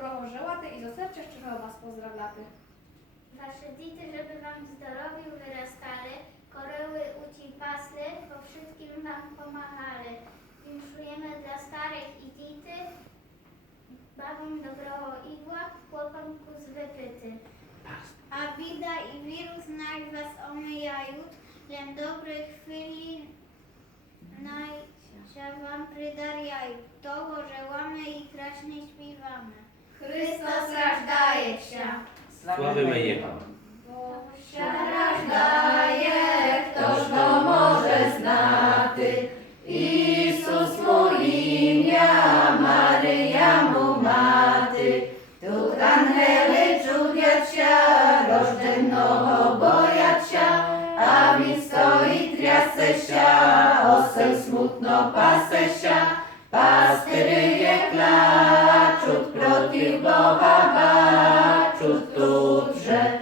доброго желати і за серця щиро вас поздравляти. Wasze dity, żeby wam w zdrowiu wyrastały, koroły uci pasły, po wszystkim wam pomagали. Winszujemy dla starych i dity, babom dobrого igła, chłopom kus wypyty. A bida i wirus naj was omyjają, len dobrych chwili naj się wam prydarjają. Того żełamy i kraśnie śpiewamy. Христос рождається. Славимо Його. Бог Się рождає, хто ж то може знати? Ісус му ім'я, Марія му мати. Тут ангели чудяться, рожденого бояться, а він стоїть трясеся, осел смутно пасеся. Пастири клачуть, проти Бога бачуть тут же.